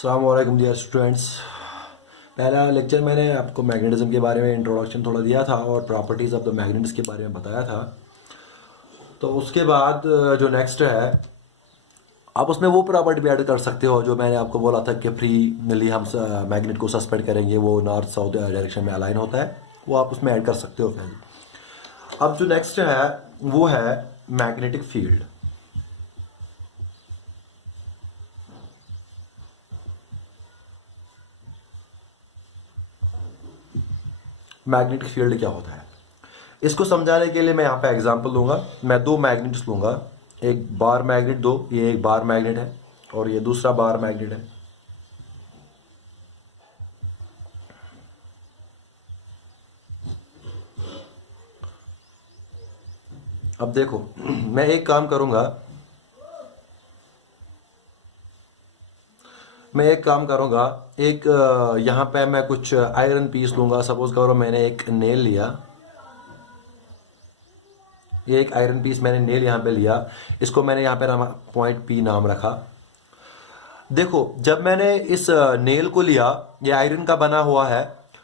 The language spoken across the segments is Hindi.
अस्सलाम वालेकुम डियर स्टूडेंट्स। पहला लेक्चर मैंने आपको मैग्नेटिज्म के बारे में इंट्रोडक्शन थोड़ा दिया था और प्रॉपर्टीज़ ऑफ द मैग्नेट्स के बारे में बताया था। तो उसके बाद जो नेक्स्ट है, आप उसमें वो प्रॉपर्टी भी ऐड कर सकते हो जो मैंने आपको बोला था कि फ्री मिली हम मैग्नेट को सस्पेंड करेंगे, वो नॉर्थ साउथ डायरेक्शन में अलाइन होता है, वो आप उसमें ऐड कर सकते हो। फिर अब जो नेक्स्ट है वो है मैग्नेटिक फील्ड। मैग्नेटिक फील्ड क्या होता है, इसको समझाने के लिए मैं यहाँ पे एग्जांपल लूंगा। मैं दो मैग्नेट्स लूंगा, एक बार मैग्नेट, दो, ये एक बार मैग्नेट है और ये दूसरा बार मैग्नेट है। अब देखो, मैं एक काम करूंगा, एक यहाँ पे मैं कुछ आयरन पीस लूंगा। सपोज करो मैंने एक नेल लिया, ये एक आयरन पीस मैंने नेल यहाँ पे लिया, इसको मैंने यहाँ पे पॉइंट पी नाम रखा। देखो, जब मैंने इस नेल को लिया, ये आयरन का बना हुआ है,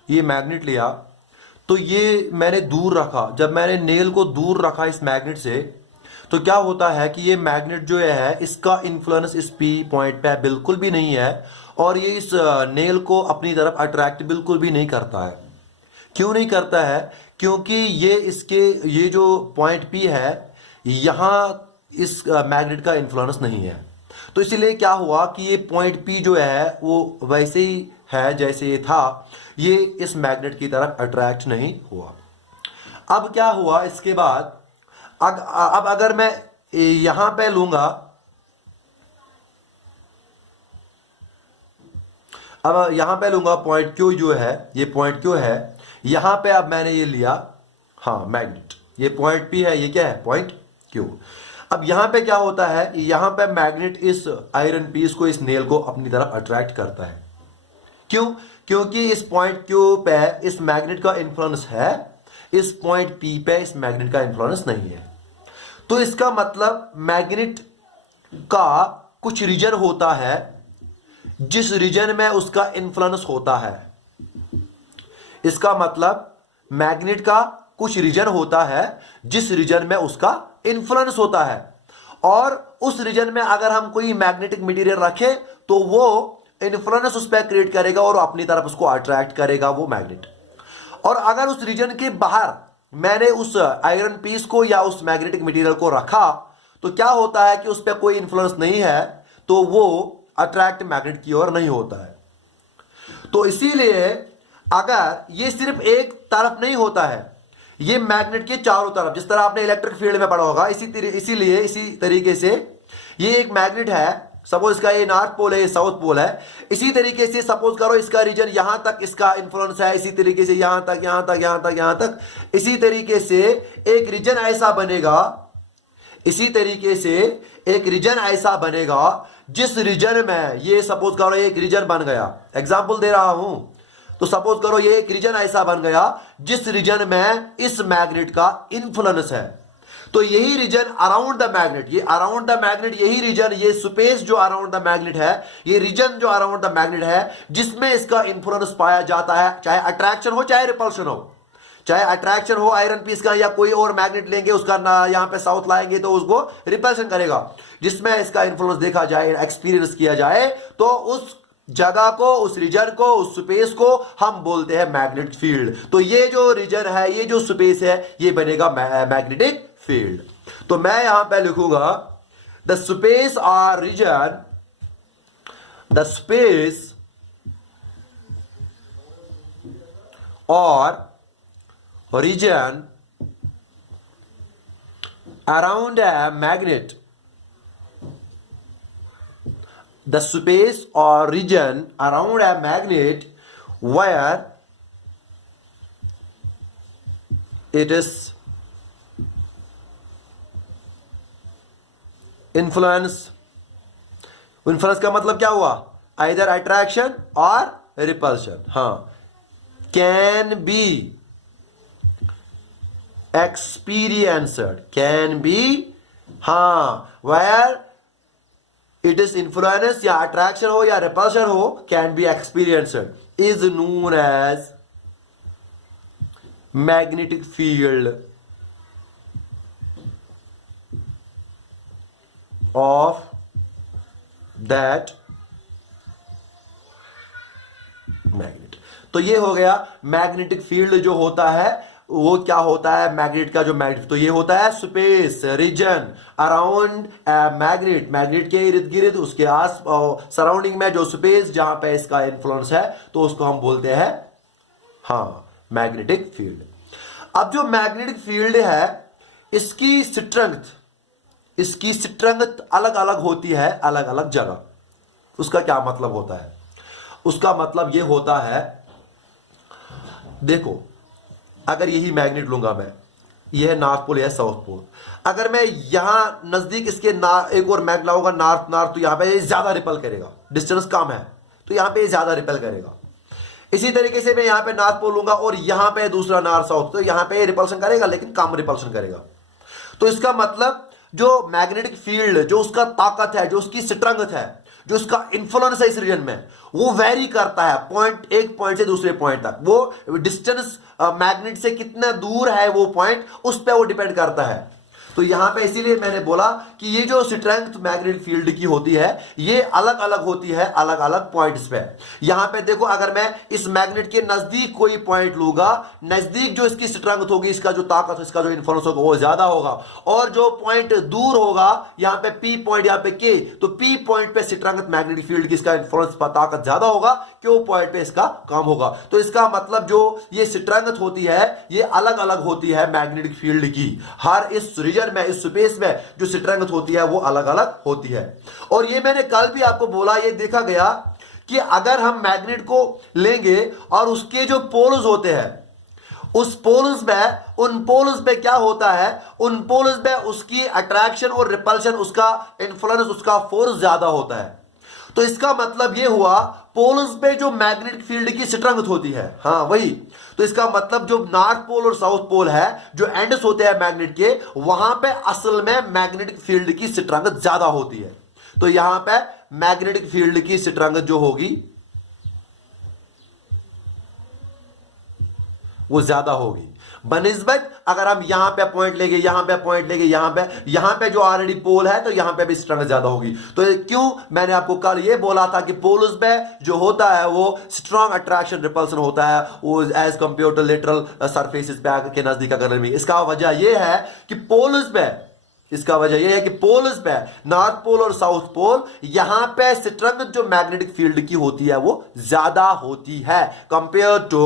ये मैग्नेट लिया, तो ये मैंने दूर रखा। जब मैंने नेल को दूर रखा इस मैग्नेट से, तो क्या होता है कि ये मैग्नेट जो है इसका इन्फ्लुएंस इस पी पॉइंट पे बिल्कुल भी नहीं है और ये इस नेल को अपनी तरफ अट्रैक्ट बिल्कुल भी नहीं करता है। क्यों नहीं करता है? क्योंकि ये जो पॉइंट पी है, यहां इस मैग्नेट का इन्फ्लुएंस नहीं है। तो इसीलिए क्या हुआ कि ये पॉइंट पी जो है वो वैसे ही है जैसे ये था, ये इस मैग्नेट की तरफ अट्रैक्ट नहीं हुआ। अब क्या हुआ इसके बाद, अब अगर मैं यहां पे लूंगा, अब यहां पे लूंगा पॉइंट क्यू जो है, ये पॉइंट क्यू है, यहां पे अब मैंने ये लिया, हाँ मैग्नेट, ये पॉइंट पी है, ये क्या है? Point Q. अब यहां पे क्या होता है, यहां पे मैग्नेट इस आयरन पीस को, इस नेल को अपनी तरफ अट्रैक्ट करता है। क्यों? क्योंकि इस पॉइंट क्यू पे इस मैग्नेट का इन्फ्लुएंस है, इस पॉइंट पी पे इस मैग्नेट का इन्फ्लुएंस नहीं है। तो इसका मतलब मैग्नेट का कुछ रीजन होता है जिस रीजन में उसका इन्फ्लुएंस होता है। इसका मतलब मैग्नेट का कुछ रीजन होता है जिस रीजन में उसका इन्फ्लुएंस होता है, और उस रीजन में अगर हम कोई मैग्नेटिक मटेरियल रखें तो वो इन्फ्लुएंस उस पर क्रिएट करेगा और अपनी तरफ उसको अट्रैक्ट करेगा वो मैग्नेट। और अगर उस रीजन के बाहर मैंने उस आयरन पीस को या उस मैग्नेटिक मटेरियल को रखा, तो क्या होता है कि उस पर कोई इन्फ्लुएंस नहीं है, तो वो अट्रैक्ट मैग्नेट की ओर नहीं होता है। तो इसीलिए अगर ये सिर्फ एक तरफ नहीं होता है, ये मैग्नेट के चारों तरफ, जिस तरह आपने इलेक्ट्रिक फील्ड में पढ़ा होगा, इसी तरीके से ये एक मैग्नेट है। सपोज इसका ये नॉर्थ पोल है, ये साउथ पोल है। इसी तरीके से सपोज करो इसका रीजन यहां तक इसका इन्फ्लुएंस है, इसी तरीके से यहां तक, यहां तक, यहां तक, यहां तक। इसी तरीके से एक रीजन ऐसा बनेगा, इसी तरीके से एक रीजन ऐसा बनेगा जिस रीजन में ये, सपोज करो एक रीजन बन गया, एग्जांपल दे रहा हूं, तो सपोज करो ये एक रीजन ऐसा बन गया जिस रीजन में इस मैग्नेट का इन्फ्लुएंस है। तो यही रीजन अराउंड द मैग्नेट, ये अराउंड द मैग्नेट, यही रीजन, ये स्पेस जो अराउंड द मैग्नेट है, ये रीजन जो अराउंड द मैग्नेट है, जिसमें इसका इन्फ्लुएंस पाया जाता है, चाहे अट्रैक्शन हो चाहे रिपल्शन हो। चाहे अट्रैक्शन हो आयरन पीस का, या कोई और मैग्नेट लेंगे उसका यहां पे साउथ लाएंगे तो उसको रिपल्शन करेगा। जिसमें इसका इन्फ्लुएंस देखा जाए, एक्सपीरियंस किया जाए, तो उस जगह को, उस रीजन को, उस स्पेस को हम बोलते हैं मैग्नेटिक फील्ड। तो ये जो रीजन है, ये जो स्पेस है, ये बनेगा मैग्नेटिक फील्ड। तो मैं यहां पे लिखूंगा द स्पेस और रीजन, द स्पेस और region around a magnet, the space or region around a magnet where it is influence का मतलब क्या हुआ? either attraction or repulsion, हाँ, can be experienced, can be, हाँ, where इट इज इन्फ्लुएंस या अट्रैक्शन हो या रिपल्शन हो, can be experienced, is known as magnetic field of that magnet. तो ये हो गया मैग्नेटिक फील्ड जो होता है वो क्या होता है, मैग्नेट का जो मैग्नेट, तो ये होता है space region around magnet, magnet के इर्द गिर्द उसके आस सराउंडिंग में जो स्पेस जहां पे इसका इन्फ्लुएंस है, तो उसको हम बोलते हैं हाँ मैग्नेटिक फील्ड। अब जो मैग्नेटिक फील्ड है इसकी स्ट्रेंथ अलग अलग होती है अलग अलग जगह। उसका क्या मतलब होता है, उसका मतलब ये होता है, देखो अगर यही मैग्नेट लूंगा मैं, यह है नॉर्थ पोल, यह साउथ पोल, अगर मैं यहां नजदीक इसके एक और मैग्नेट लाऊंगा नॉर्थ, तो यहां पे ये ज्यादा रिपल करेगा, डिस्टेंस कम है तो यहां पे ये ज्यादा रिपल करेगा। इसी तरीके से मैं यहां पे नॉर्थ पोल लूंगा और यहां पे दूसरा नॉर्थ साउथ, तो यहां पे रिपल्शन करेगा लेकिन कम रिपल्शन करेगा। तो इसका मतलब जो मैग्नेटिक फील्ड, जो उसका ताकत है, जो उसकी स्ट्रेंथ है, जो उसका इन्फ्लुएंस है इस रीजन में, वो वेरी करता है एक पॉइंट से दूसरे पॉइंट तक। वो डिस्टेंस मैग्नेट से कितना दूर है वो पॉइंट, उस पर वो डिपेंड करता है। तो यहां पे इसीलिए मैंने बोला कि ये जो स्ट्रेंथ मैग्नेटिक फील्ड की होती है ये अलग अलग होती है अलग अलग पॉइंट्स पे। यहां पे देखो अगर मैं इस मैग्नेट के नजदीक कोई पॉइंट लूंगा, नजदीक जो इसकी स्ट्रेंथ होगी, इसका जो ताकत, इसका जो इन्फ्लुएंस होगा वो ज्यादा होगा, और जो पॉइंट दूर होगा यहां पे पी पॉइंट, यहां पे के, तो पी पॉइंट पे स्ट्रेंथ मैग्नेटिक फील्ड की, इसका इन्फ्लुएंस ताकत ज्यादा होगा, क्यों पॉइंट पे इसका कम होगा। तो इसका मतलब जो ये स्ट्रेंथ होती है ये अलग अलग होती है मैग्नेटिक फील्ड की, हर इस रीजन में, इस स्पेस में जो स्ट्रेंथ होती है वो अलग अलग होती है। और ये मैंने कल भी आपको बोला, ये देखा गया कि अगर हम मैग्नेट को लेंगे और उसके जो पोल्स होते हैं, उस पोल्स में, उन पोल्स पे क्या होता है, उन पोल्स में उसकी अट्रैक्शन और रिपल्शन, उसका इन्फ्लुएंस, उसका फोर्स ज्यादा होता है। तो इसका मतलब यह हुआ पोल्स पे जो मैग्नेटिक फील्ड की स्ट्रेंथ होती है, हाँ वही, तो इसका मतलब जो नॉर्थ पोल और साउथ पोल है, जो एंड्स होते हैं मैग्नेट के, वहां पे असल में मैग्नेटिक फील्ड की स्ट्रेंथ ज्यादा होती है। तो यहां पे मैग्नेटिक फील्ड की स्ट्रेंथ जो होगी वो ज्यादा होगी बनिस्बत अगर हम यहां पे पॉइंट लेंगे, यहां पे पॉइंट लेंगे, यहां पे जो ऑलरेडी पोल है तो यहां पे भी स्ट्रेंथ ज्यादा होगी। तो क्यों मैंने आपको कल ये बोला था कि पोल्स पे जो होता है वो स्ट्रॉन्ग अट्रैक्शन रिपल्सन होता है, वो as compare to lateral surfaces पे के नजदीक अगर में। इसका वजह यह है कि पोल्स पे, इसका वजह यह है कि पोल्स पे, नॉर्थ पोल और साउथ पोल, यहां पे स्ट्रेंथ जो मैग्नेटिक फील्ड की होती है वो ज्यादा होती है compare to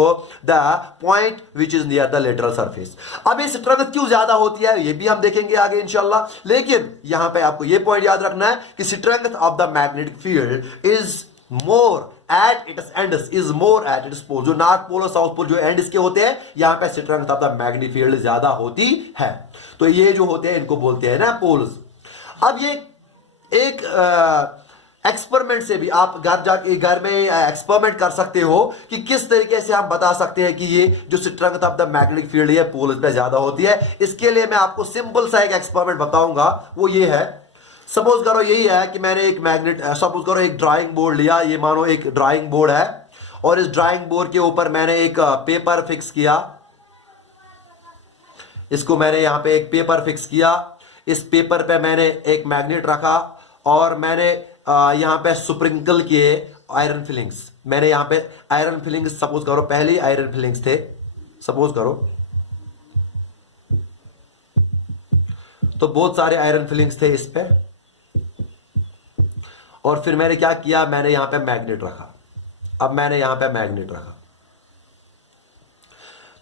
the point which is near the lateral surface. अब ये स्ट्रेंथ क्यों ज्यादा होती है ये भी हम देखेंगे आगे इंशाल्लाह, लेकिन यहां पे आपको ये पॉइंट याद रखना है कि strength of the magnetic field is more at its ends, is more at its pole। जो नॉर्थ पोल और साउथ पोल जो एंड इसके होते हैं, यहां पे strength of the magnetic field ज्यादा होती है। तो ये जो होते हैं इनको बोलते हैं ना पोल्स। अब ये एक एक्सपेरिमेंट से भी आप घर में एक्सपेरिमेंट कर सकते हो कि किस तरीके से हम बता सकते हैं कि ये जो strength of the magnetic field है पोल्स पे ज्यादा होती है। इसके लिए मैं आपको सिंपल सा एक एक्सपेरिमेंट बताऊंगा, वो ये है, सपोज करो यही है कि मैंने एक मैग्नेट, सपोज करो एक ड्राइंग बोर्ड लिया, ये मानो एक ड्राइंग बोर्ड है, और इस ड्राइंग बोर्ड के ऊपर मैंने एक पेपर फिक्स किया, इसको मैंने यहां पे एक पेपर फिक्स किया, इस पेपर पे मैंने एक मैग्नेट रखा और मैंने यहां पे स्प्रिंकल किए आयरन फिलिंग्स। मैंने यहां पे आयरन फिलिंग्स, सपोज करो पहले ही आयरन फिलिंग्स थे, सपोज करो, तो बहुत सारे आयरन फिलिंग्स थे इस पे, और फिर मैंने क्या किया, मैंने यहां पे मैग्नेट रखा। अब मैंने यहां पे मैग्नेट रखा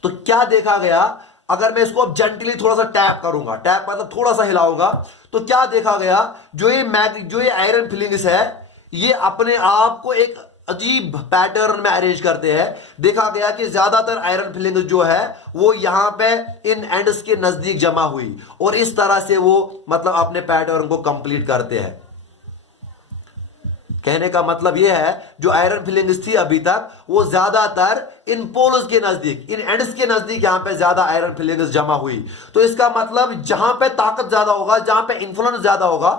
तो क्या देखा गया, अगर मैं इसको अब जेंटली थोड़ा सा टैप करूंगा, टैप मतलब थोड़ा सा हिलाऊंगा, तो क्या देखा गया, जो ये आयरन फिलिंग्स है ये अपने आप को एक अजीब पैटर्न में अरेंज करते हैं। देखा गया कि ज्यादातर आयरन फिलिंग्स जो है वो यहां पे इन एंड्स के नजदीक जमा हुई, और इस तरह से वो मतलब अपने पैटर्न को कंप्लीट करते हैं। कहने का मतलब यह है जो आयरन फिलिंग्स थी अभी तक वो ज्यादातर इन पोल्स के नजदीक, इन एंड्स के नजदीक यहां पे ज्यादा आयरन फिलिंग्स जमा हुई। तो इसका मतलब जहां पे ताकत ज्यादा होगा, जहां पे इन्फ्लुएंस ज्यादा होगा,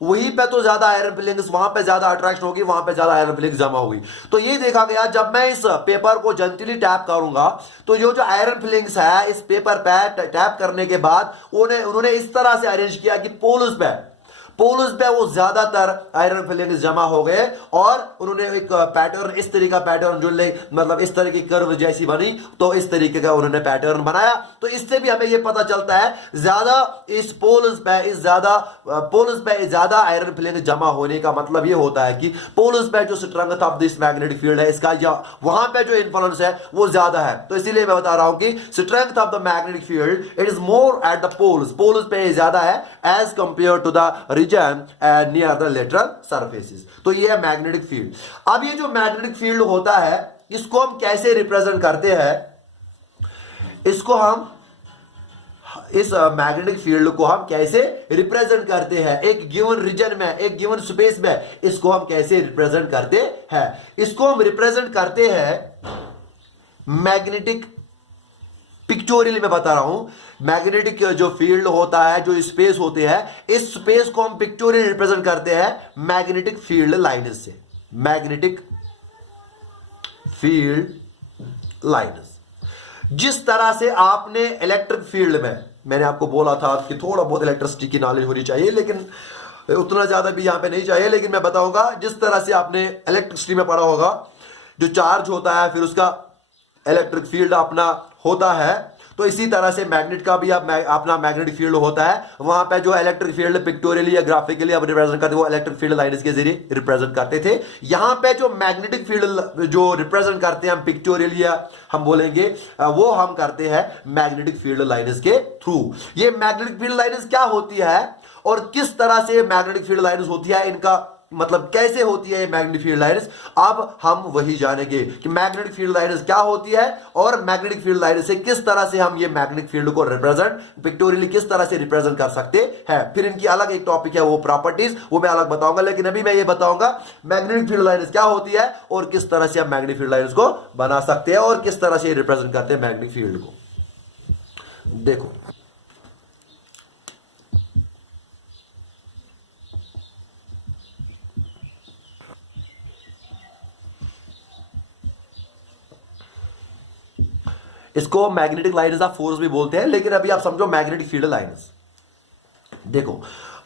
वहीं पे तो ज्यादा आयरन फिलिंग्स, वहां पे ज्यादा अट्रैक्शन होगी, वहां पे ज्यादा आयरन फिलिंग्स जमा होगी। तो ये देखा गया जब मैं इस पेपर को जेंटली टैप करूंगा तो जो आयरन फिलिंग्स है इस पेपर पे टैप करने के बाद उन्होंने इस तरह से अरेंज किया कि पोल्स पे वो ज्यादातर आयरन फिलिंग्स जमा हो गए और उन्होंने एक पैटर्न, इस तरीके का पैटर्न जो मतलब इस तरह की कर्व जैसी बनी, तो इस तरीके का उन्होंने पैटर्न बनाया। तो इससे भी हमें ये पता चलता है ज्यादा इस पोल्स पे ज्यादा आयरन फिलिंग जमा होने का मतलब ये होता है कि पोल्स पे जो strength of this magnetic field है इसका या वहां पे जो इन्फ्लुएंस है वो ज्यादा है। तो इसीलिए मैं बता रहा हूं कि strength of the magnetic field it is more at the poles पे ज्यादा है as compare to the region near the lateral surfaces. तो ये है मैग्नेटिक फील्ड। अब ये जो मैग्नेटिक फील्ड होता है इसको हम कैसे रिप्रेजेंट करते हैं, इसको हम इस मैग्नेटिक फील्ड को हम कैसे रिप्रेजेंट करते हैं एक गिवन रीजन में, एक गिवन स्पेस में, इसको हम कैसे रिप्रेजेंट करते हैं। इसको हम रिप्रेजेंट करते हैं मैग्नेटिक पिक्टोरियल में बता रहा हूं। मैग्नेटिक जो फील्ड होता है, जो स्पेस होते हैं, इस स्पेस को हम पिक्टोरियल रिप्रेजेंट करते हैं मैग्नेटिक फील्ड लाइन्स से। मैग्नेटिक फील्ड लाइन्स जिस तरह से आपने इलेक्ट्रिक फील्ड में, मैंने आपको बोला था कि थोड़ा बहुत इलेक्ट्रिसिटी की नॉलेज होनी चाहिए, लेकिन उतना ज्यादा भी यहां पे नहीं चाहिए, लेकिन मैं बताऊंगा जिस तरह से आपने इलेक्ट्रिसिटी में पढ़ा होगा, जो चार्ज होता है फिर उसका इलेक्ट्रिक फील्ड अपना होता है, तो इसी तरह से मैग्नेट का भी अपना मैग्नेटिक फील्ड होता है। वहां पे जो इलेक्ट्रिक फील्ड पिक्टोरियली या ग्राफिकली अब रिप्रेजेंट करते वो इलेक्ट्रिक फील्ड लाइन्स के जरिए रिप्रेजेंट करते थे। यहां पे जो मैग्नेटिक फील्ड जो रिप्रेजेंट करते हैं हम पिक्टोरियली या हम बोलेंगे वो हम करते हैं मैग्नेटिक फील्ड लाइन्स के थ्रू। ये मैग्नेटिक फील्ड लाइन्स क्या होती है और किस तरह से मैग्नेटिक फील्ड लाइन्स होती है, इनका मतलब कैसे होती है ये मैग्नेटिक फील्ड लाइन्स, अब हम वही जानेंगे कि मैग्नेटिक फील्ड लाइन्स क्या होती है और मैग्नेटिक फील्ड लाइन्स से किस तरह से हम ये मैग्नेटिक फील्ड को रिप्रेजेंट पिक्टोरियली किस तरह से रिप्रेजेंट कर सकते हैं। फिर इनकी अलग एक टॉपिक है वो प्रॉपर्टीज, वो मैं अलग बताऊंगा, लेकिन अभी मैं ये बताऊंगा मैग्नेटिक फील्ड लाइन्स क्या होती है और किस तरह से हम मैग्नेटिक फील्ड लाइन्स को बना सकते हैं और किस तरह से रिप्रेजेंट करते हैं मैग्नेटिक फील्ड को। देखो इसको मैग्नेटिक लाइन्स ऑफ फोर्स भी बोलते हैं, लेकिन अभी आप समझो मैग्नेटिक फील्ड लाइन्स। देखो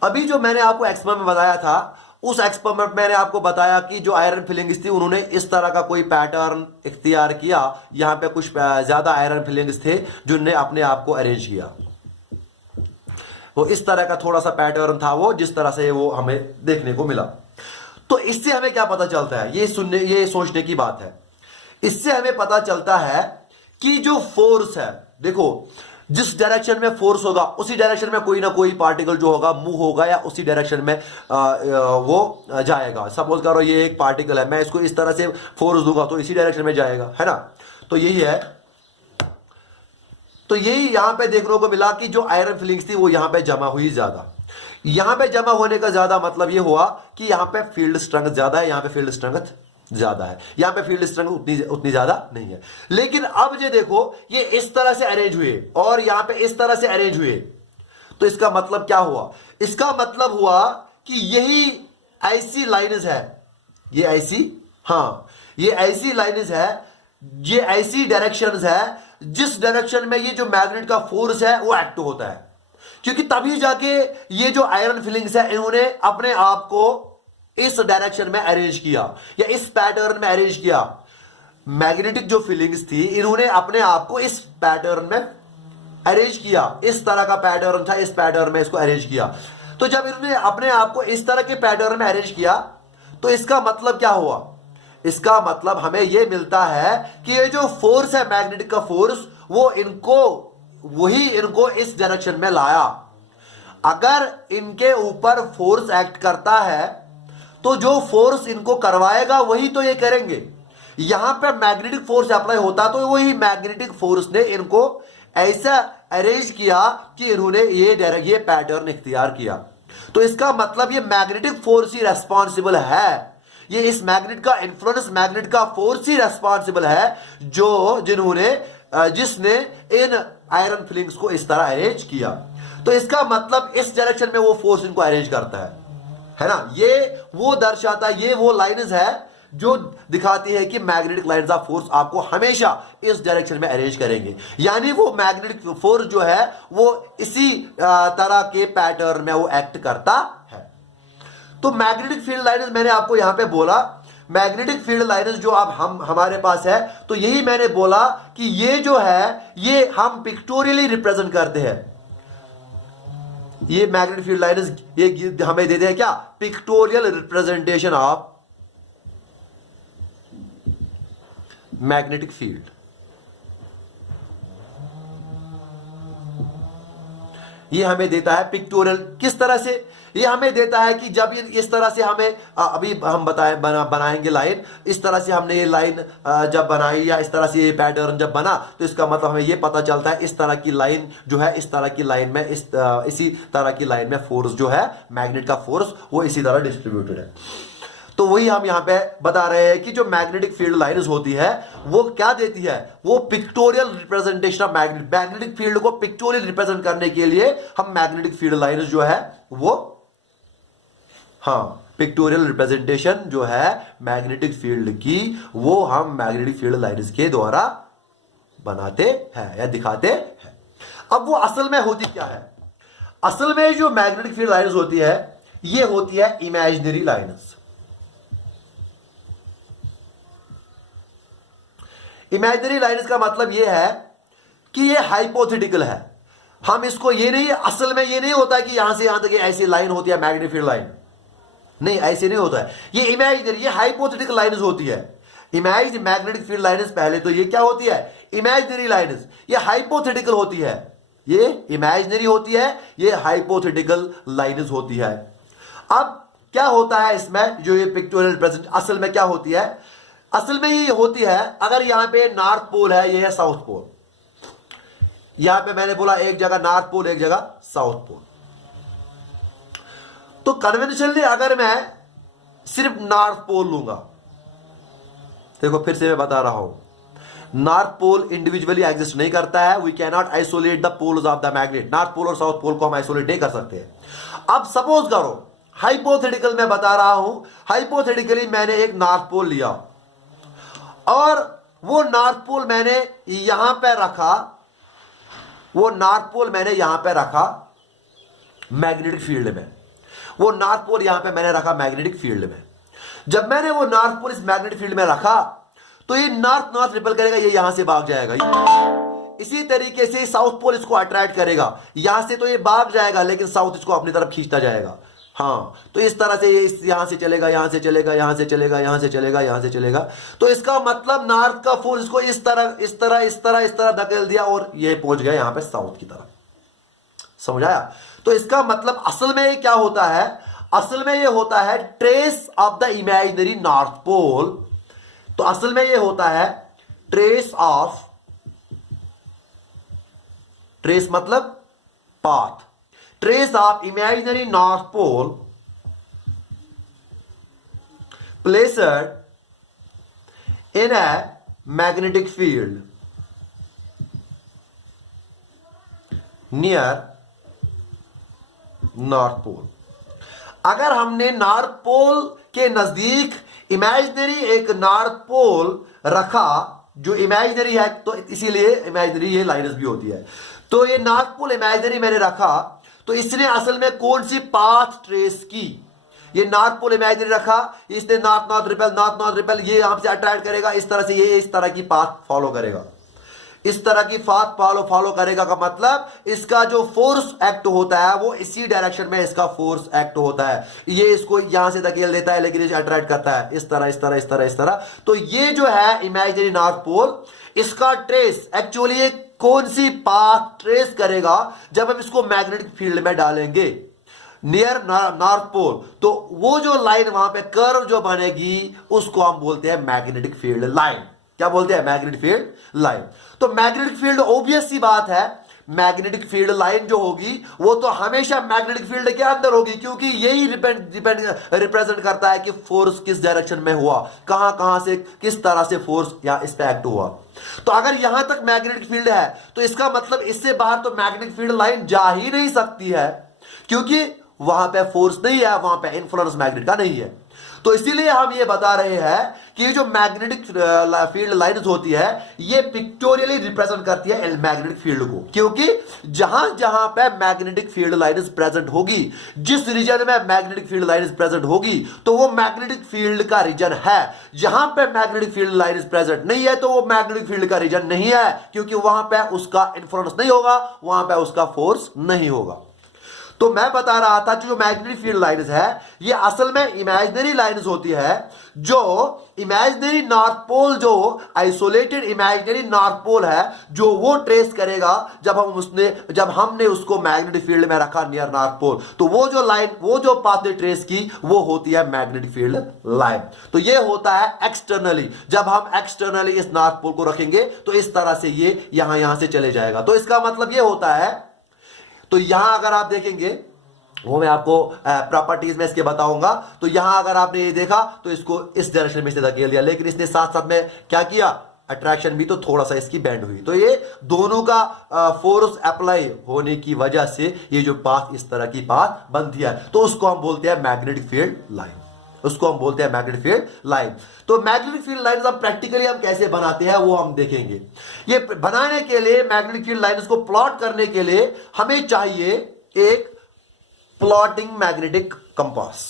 अभी जो मैंने आपको एक्सपेरिमेंट में बताया था, उस एक्सपेरिमेंट में मैंने आपको बताया कि जो आयरन फिलिंग्स थी उन्होंने इस तरह का कोई पैटर्न इख्तियार किया। यहां पे कुछ ज्यादा आयरन फिलिंग्स थे जिन्होंने अपने आप को अरेंज किया। वो इस तरह का थोड़ा सा पैटर्न था वो, जिस तरह से वो हमें देखने को मिला। तो इससे हमें क्या पता चलता है, ये सोचने की बात है। इससे हमें पता चलता है कि जो फोर्स है, देखो जिस डायरेक्शन में फोर्स होगा उसी डायरेक्शन में कोई ना कोई पार्टिकल जो होगा मूव होगा या उसी डायरेक्शन में वो जाएगा। सपोज करो ये एक पार्टिकल है, मैं इसको इस तरह से फोर्स दूंगा तो इसी डायरेक्शन में जाएगा, है ना। तो यही है, तो यही यहां पे देखने को मिला कि जो आयरन फिलिंग्स थी वो यहां पे जमा हुई ज्यादा। यहां पे जमा होने का ज्यादा मतलब ये हुआ कि यहां पे फील्ड स्ट्रेंथ ज्यादा है, यहां पे फील्ड स्ट्रेंथ ज्यादा है, यहां पे फील्ड स्ट्रेंथ उतनी ज्यादा नहीं है। लेकिन अब ये देखो ये इस तरह से अरेंज हुए और यहां पे इस तरह से अरेंज हुए, तो इसका मतलब क्या हुआ, इसका मतलब हुआ कि यही ऐसी लाइन्स है, ये ऐसी, हाँ ये ऐसी लाइन्स है, ये ऐसी डायरेक्शंस है जिस डायरेक्शन में ये जो मैग्नेट का फोर्स है वो एक्ट होता है। क्योंकि तभी जाके ये जो आयरन फिलिंग्स है इन्होंने अपने आप को इस डायरेक्शन में अरेंज किया या इस पैटर्न में अरेंज किया। मैग्नेटिक जो फीलिंग्स थी इन्होंने अपने आप को इस पैटर्न में अरेंज किया, इस तरह का पैटर्न था, इस पैटर्न में इसको अरेंज किया। तो जब इन्होंने अपने आप को इस तरह के पैटर्न में अरेंज किया तो इसका मतलब क्या हुआ, इसका मतलब हमें यह मिलता है कि ये जो फोर्स है मैग्नेटिक का फोर्स वो इनको इस डायरेक्शन में लाया। अगर इनके ऊपर फोर्स एक्ट करता है तो जो फोर्स इनको करवाएगा वही तो ये करेंगे। यहां पर मैग्नेटिक फोर्स अप्लाई होता तो वही मैग्नेटिक फोर्स ने इनको ऐसा अरेंज किया कि इन्होंने ये पैटर्न इख्तियार किया। तो इसका मतलब ये मैग्नेटिक फोर्स ही रेस्पॉन्सिबल है, ये इस मैग्नेट का इन्फ्लुएंस, मैग्नेट का फोर्स ही रेस्पॉन्सिबल है जिसने इन आयरन फिलिंग्स को इस तरह अरेंज किया। तो इसका मतलब इस डायरेक्शन में वो फोर्स इनको अरेंज करता है। है ना, ये वो दर्शाता है, ये वो लाइन्स है जो दिखाती है कि मैग्नेटिक लाइन्स ऑफ फोर्स आपको हमेशा इस डायरेक्शन में अरेंज करेंगे, यानी वो मैग्नेटिक फोर्स जो है वो इसी तरह के पैटर्न में वो एक्ट करता है। तो मैग्नेटिक फील्ड लाइन्स मैंने आपको यहां पे बोला, मैग्नेटिक फील्ड लाइन्स जो अब हमारे पास है, तो यही मैंने बोला कि ये जो है ये हम पिक्टोरियली रिप्रेजेंट करते हैं। ये मैग्नेटिक फील्ड लाइन्स ये हमें देते हैं क्या, pictorial representation of magnetic field. ये हमें देता है पिक्टोरियल, किस तरह से ये हमें देता है कि जब इस तरह से हमें अभी हम बनाएंगे लाइन, इस तरह से हमने ये लाइन जब बनाई या इस तरह से ये पैटर्न जब बना, तो इसका मतलब हमें ये पता चलता है इस तरह की लाइन जो है, इस तरह की लाइन में इसी तरह की लाइन में फोर्स जो है, मैग्नेट का फोर्स वो इसी तरह डिस्ट्रीब्यूटेड है। तो वही हम यहां पे बता रहे हैं कि जो मैग्नेटिक फील्ड लाइन्स होती है वो क्या देती है, वो pictorial representation of magnetic field को पिक्टोरियल रिप्रेजेंट करने के लिए हम मैग्नेटिक फील्ड लाइन्स जो है वो, हाँ, पिक्टोरियल रिप्रेजेंटेशन जो है मैग्नेटिक फील्ड की, वो हम मैग्नेटिक फील्ड लाइन्स के द्वारा बनाते हैं या दिखाते हैं। अब वो असल में होती क्या है, असल में जो मैग्नेटिक फील्ड लाइन्स होती है ये होती है इमेजिनरी लाइन्स। इमेजिनरी लाइन्स का मतलब यह है कि ये हाइपोथेटिकल है, हम इसको ये नहीं, असल में ये नहीं होता कि यहां से यहां तक ऐसी लाइन होती है मैग्नेटिक फील्ड लाइन, नहीं ऐसे नहीं होता है, ये इमेजिनरी, ये हाइपोथेटिकल लाइन्स होती है। इमेज मैग्नेटिक फील्ड लाइन्स पहले तो ये क्या होती है, इमेजिनरी लाइन्स, ये हाइपोथेटिकल होती है, ये इमेजिनरी होती है, ये हाइपोथेटिकल लाइन्स होती है। अब क्या होता है इसमें, जो ये पिक्टोरियल रिप्रेजेंट असल में क्या होती है, असल में ये होती है, अगर यहां पे नॉर्थ पोल है, ये है साउथ पोल, यहां पे मैंने बोला एक जगह नॉर्थ पोल एक जगह साउथ पोल, तो कन्वेंशनली अगर मैं सिर्फ नॉर्थ पोल लूंगा, देखो फिर से मैं बता रहा हूं, नॉर्थ पोल इंडिविजुअली एग्जिस्ट नहीं करता है, we can not isolate the poles of the magnet, north pole और साउथ पोल को हम आइसोलेट नहीं कर सकते हैं। अब सपोज करो, हाइपोथेटिकल मैं बता रहा हूं, हाइपोथेटिकली मैंने एक नॉर्थ पोल लिया और वो नॉर्थ पोल मैंने यहां पे रखा, वो नॉर्थ पोल मैंने यहां पे रखा मैग्नेटिक फील्ड में, वो नॉर्थ पोल यहां पे मैंने रखा मैग्नेटिक फील्ड में। जब मैंने वो नॉर्थ पोल इस मैग्नेटिक फील्ड में रखा तो ये नॉर्थ नॉर्थ रिपेल करेगा, ये यहां से भाग जाएगा, इसी तरीके से साउथ पोल इसको अट्रैक्ट करेगा, यहां से तो ये भाग जाएगा लेकिन साउथ इसको अपनी तरफ खींचता जाएगा। हाँ, तो इस तरह से ये यहां से चलेगा, यहां से चलेगा, यहां से चलेगा, यहां से चलेगा, यहां से चलेगा, तो इसका मतलब नॉर्थ का फोर्स इसको इस तरह इस तरह इस तरह इस तरह धकेल दिया और ये पहुंच गया यहां पे साउथ की तरफ। समझ आया? तो इसका मतलब असल में ये क्या होता है, असल में ये होता है trace of the imaginary north pole. तो असल में ये होता है ट्रेस ऑफ, ट्रेस मतलब path, trace of imaginary north pole placed in a magnetic field near north pole. अगर हमने नॉर्थ पोल के नजदीक इमेजिनरी एक नॉर्थ पोल रखा, जो इमेजिनरी है तो इसीलिए इमेजिनरी ये लाइन्स भी होती है, तो ये नॉर्थ पोल इमेजिनरी मैंने रखा, तो इसने असल में कौन सी पाथ ट्रेस की, ये नॉर्थ पोल इमेजिनरी रखा, इसने नॉर्थ नॉर्थ रिपेल ये यहां से अट्रैक्ट करेगा, इस तरह से ये इस तरह की पाथ फॉलो करेगा, इस तरह की पाथ फॉलो करेगा का मतलब इसका जो फोर्स एक्ट होता है वो इसी डायरेक्शन में इसका फोर्स एक्ट होता है, ये इसको यहां से धकेल देता है लेकिन इसे अट्रैक्ट करता है इस तरह इस तरह इस तरह इस तरह। तो ये जो है इमेजिनरी नॉर्थ पोल, इसका ट्रेस एक्चुअली कौन सी पाथ ट्रेस करेगा जब हम इसको मैग्नेटिक फील्ड में डालेंगे नियर नॉर्थ पोल, तो वो जो लाइन वहां पे कर्व जो बनेगी उसको हम बोलते हैं मैग्नेटिक फील्ड लाइन। क्या बोलते हैं? Magnetic field line. तो मैग्नेटिक फील्ड ऑब्वियस सी बात है, मैग्नेटिक फील्ड लाइन जो होगी वो तो हमेशा मैग्नेटिक फील्ड के अंदर होगी, क्योंकि यही रिप्रेजेंट करता है कि फोर्स किस डायरेक्शन में हुआ, कहां कहां से किस तरह से फोर्स या इस पे एक्ट हुआ। तो अगर यहां तक मैग्नेटिक फील्ड है तो इसका मतलब इससे बाहर तो मैग्नेटिक फील्ड लाइन जा ही नहीं सकती है, क्योंकि वहां पे फोर्स नहीं है, वहां पे इन्फ्लुएंस मैग्नेट का नहीं है। तो इसीलिए हम ये बता रहे हैं कि ये जो मैग्नेटिक फील्ड लाइंस होती है ये पिक्टोरियली रिप्रेजेंट करती है मैग्नेटिक फील्ड को, क्योंकि जहां जहां पे मैग्नेटिक फील्ड लाइंस प्रेजेंट होगी, जिस रीजन में मैग्नेटिक फील्ड लाइंस प्रेजेंट होगी तो वो मैग्नेटिक फील्ड का रीजन है। जहां पे मैग्नेटिक फील्ड लाइंस प्रेजेंट नहीं है तो वो मैग्नेटिक फील्ड का रीजन नहीं है, क्योंकि वहां पे उसका इन्फ्लुएंस नहीं होगा, वहां पे उसका फोर्स नहीं होगा। तो मैं बता रहा था जो मैग्नेटिक फील्ड लाइंस है ये असल में इमेजिनरी लाइंस होती है, जो इमेजिनरी नॉर्थ पोल, जो आइसोलेटेड इमेजिनरी नॉर्थ पोल है, जो वो ट्रेस करेगा जब हमने उसको मैग्नेटिक फील्ड में रखा नियर नॉर्थ पोल, तो वो जो लाइन, वो जो पाथ ने ट्रेस की वो होती है मैग्नेटिक फील्ड लाइन। तो ये होता है एक्सटर्नली, जब हम एक्सटर्नली इस नॉर्थ पोल को रखेंगे तो इस तरह से ये यहां से चले जाएगा। तो इसका मतलब ये होता है, तो यहां अगर आप देखेंगे, वो मैं आपको प्रॉपर्टीज में इसके बताऊंगा, तो यहां अगर आपने ये देखा तो इसको इस डायरेक्शन में से धकेल दिया, लेकिन इसने साथ साथ में क्या किया, अट्रैक्शन भी तो थोड़ा सा इसकी बैंड हुई। तो ये दोनों का फोर्स अप्लाई होने की वजह से ये जो पाथ इस तरह की पाथ बनती है, तो उसको हम बोलते हैं मैग्नेटिक फील्ड लाइन, उसको हम बोलते हैं मैग्नेटिक फील्ड लाइन। तो मैग्नेटिक फील्ड लाइंस हम प्रैक्टिकली हम कैसे बनाते हैं वो हम देखेंगे। ये बनाने के लिए, मैग्नेटिक फील्ड लाइंस को प्लॉट करने के लिए हमें चाहिए एक plotting magnetic compass.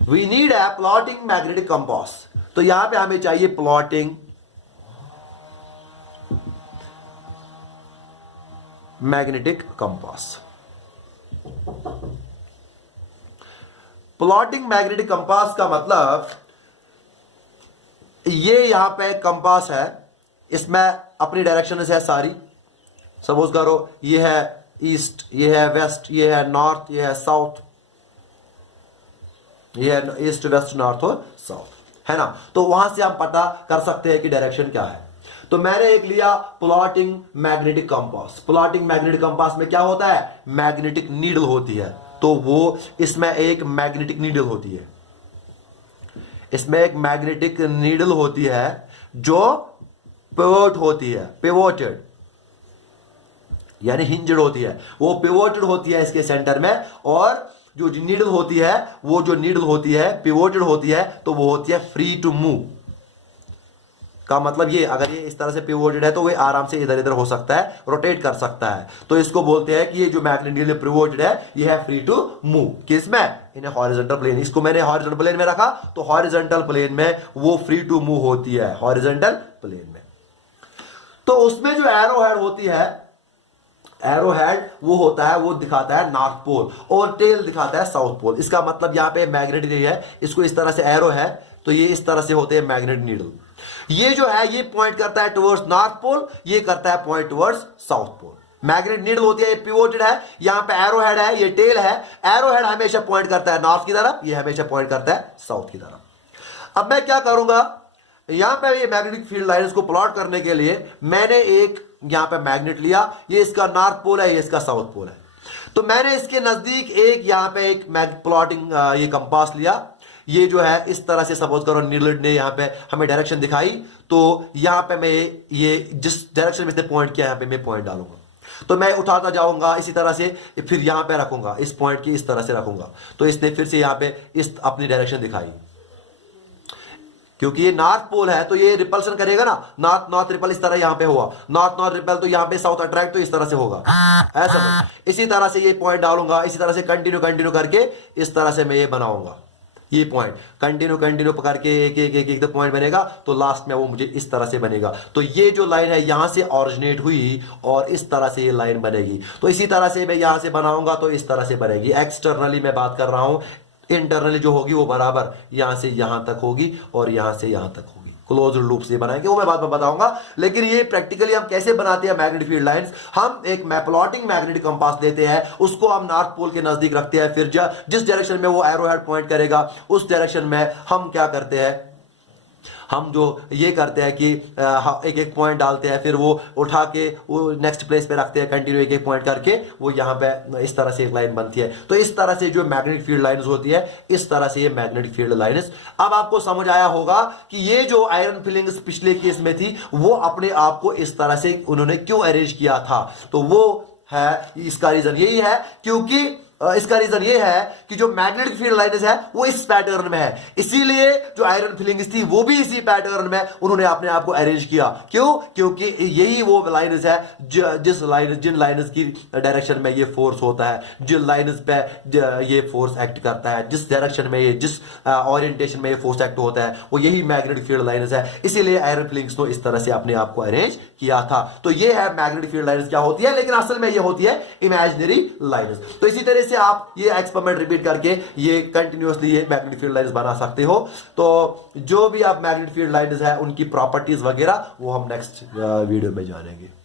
We need a plotting magnetic compass. तो यहां पे हमें चाहिए plotting magnetic compass. Plotting magnetic compass का मतलब, ये यहां पे कंपास है, इसमें अपनी डायरेक्शन है सारी। सपोज करो ये है ईस्ट, ये है वेस्ट, ये है नॉर्थ, ये है साउथ, ये है ईस्ट वेस्ट नॉर्थ और साउथ, है ना। तो वहां से हम पता कर सकते हैं कि डायरेक्शन क्या है। तो मैंने एक लिया plotting magnetic compass. Plotting magnetic compass में क्या होता है, मैग्नेटिक नीडल होती है। तो वो इसमें एक मैग्नेटिक नीडल होती है, इसमें एक मैग्नेटिक नीडल होती है जो पिवोट होती है, पिवोटेड यानी हिंजड होती है, वो पिवोटेड होती है इसके सेंटर में। और जो नीडल होती है, वो जो नीडल होती है पिवोटेड होती है, तो वो होती है फ्री टू मूव। का मतलब ये, अगर ये इस तरह से पिवोटेड है तो वो आराम से इधर इधर हो सकता है, रोटेट कर सकता है। तो इसको बोलते हैं कि ये जो मैग्नेटिक नीडल पिवोटेड है ये है फ्री टू मूव। किसमें, इन हॉरिजॉन्टल प्लेन। इसको मैंने हॉरिजॉन्टल प्लेन में रखा, तो हॉरिजॉन्टल प्लेन में वो फ्री टू मूव होती है, हॉरिजॉन्टल प्लेन में। तो उसमें जो एरो हेड होती है, एरो हेड वो होता है, वो दिखाता है नॉर्थ पोल, और टेल दिखाता है साउथ पोल। इसका मतलब यहाँ पे मैग्नेटिक है, इसको इस तरह से एरो है, तो ये इस तरह से होते हैं मैग्नेटिक नीडल। ये जो है ये पॉइंट करता है टुवर्ड्स नॉर्थ पोल, ये करता है point towards south pole. Magnetic needle होती है, ये पिवोटेड है, यहां पे एरो हेड है, ये टेल है। एरो हेड हमेशा पॉइंट करता है नॉर्थ की तरफ, ये हमेशा पॉइंट करता है साउथ की तरफ। अब मैं क्या करूंगा, यहां पे ये मैग्नेटिक फील्ड लाइंस को प्लॉट करने के लिए मैंने एक यहां पे मैग्नेट लिया, ये इसका नॉर्थ पोल है, ये इसका साउथ पोल है। तो मैंने इसके नजदीक एक यहां पे एक प्लॉटिंग ये कंपास लिया। ये जो है इस तरह से, सपोज करो नीडल ने यहां पे हमें डायरेक्शन दिखाई, तो यहां पे मैं ये जिस डायरेक्शन में इसने पॉइंट किया, यहां पे मैं पॉइंट डालूंगा। तो मैं उठाता जाऊंगा इसी तरह से, फिर यहां पे रखूंगा, इस पॉइंट की इस तरह से रखूंगा। तो इसने फिर से यहां पे इस अपनी डायरेक्शन दिखाई, क्योंकि ये नॉर्थ पोल है तो ये रिपल्सन करेगा ना, नॉर्थ नॉर्थ रिपल इस तरह यहां पे हुआ, नॉर्थ नॉर्थ रिपल, तो यहां पे साउथ अट्रैक्ट, तो इस तरह से होगा, ऐसा। इसी तरह से ये पॉइंट डालूंगा, इसी तरह से कंटिन्यू करके इस तरह से मैं ये बनाऊंगा, ये पॉइंट कंटिन्यू करके एक तो पॉइंट बनेगा, तो लास्ट में वो मुझे इस तरह से बनेगा। तो ये जो लाइन है यहां से ऑरिजिनेट हुई और इस तरह से ये लाइन बनेगी। तो इसी तरह से मैं यहां से बनाऊंगा तो इस तरह से बनेगी। एक्सटर्नली मैं बात कर रहा हूं, इंटरनली जो होगी वो बराबर यहां से यहां तक होगी और यहां से यहां तक होगी। क्लोज लूप से बनाएंगे, वो मैं बाद में बताऊंगा। लेकिन ये प्रैक्टिकली हम कैसे बनाते हैं मैग्नेटिक फील्ड लाइंस, हम एक प्लॉटिंग मैग्नेटिक कंपास लेते हैं, उसको हम नॉर्थ पोल के नजदीक रखते हैं, फिर जिस डायरेक्शन में वो एरो हेड पॉइंट करेगा उस डायरेक्शन में हम क्या करते हैं, हम जो ये करते हैं कि एक एक पॉइंट डालते हैं, फिर वो उठा के वो नेक्स्ट प्लेस पे रखते हैं, कंटिन्यू एक एक पॉइंट करके वो यहाँ पे इस तरह से एक लाइन बनती है। तो इस तरह से जो मैग्नेटिक फील्ड लाइंस होती है, इस तरह से ये मैग्नेटिक फील्ड लाइंस। अब आपको समझ आया होगा कि ये जो आयरन फिलिंग्स पिछले केस में थी वो अपने आप को इस तरह से उन्होंने क्यों अरेंज किया था। तो वो है, इसका रीजन यही है क्योंकि इसका रीजन ये है कि जो मैग्नेटिक फील्ड लाइन्स है वो इस पैटर्न में है, इसीलिए जो आयरन फिलिंग्स थी वो भी इसी पैटर्न में उन्होंने अपने आप को अरेंज किया। क्यों? क्योंकि यही वो लाइन्स है जिन लाइन्स की डायरेक्शन में ये फोर्स होता है, जिन लाइन्स पे ये फोर्स एक्ट करता है, जिस डायरेक्शन में ये, जिस ओरिएंटेशन में ये फोर्स एक्ट होता है, वो यही मैग्नेटिक फील्ड लाइन्स है। इसीलिए आयरन फिलिंग्स तो इस तरह से अपने आप को अरेंज किया था। तो ये है मैग्नेटिक फील्ड लाइन्स क्या होती है, लेकिन असल में ये होती है इमेजिनरी लाइन्स। तो इसी तरह से आप ये एक्सपेरिमेंट रिपीट करके ये कंटिन्यूअसली ये मैग्नेटिक फील्ड लाइन्स बना सकते हो। तो जो भी आप मैग्नेटिक फील्ड लाइन्स है उनकी प्रॉपर्टीज वगैरह वो हम नेक्स्ट वीडियो में जानेंगे।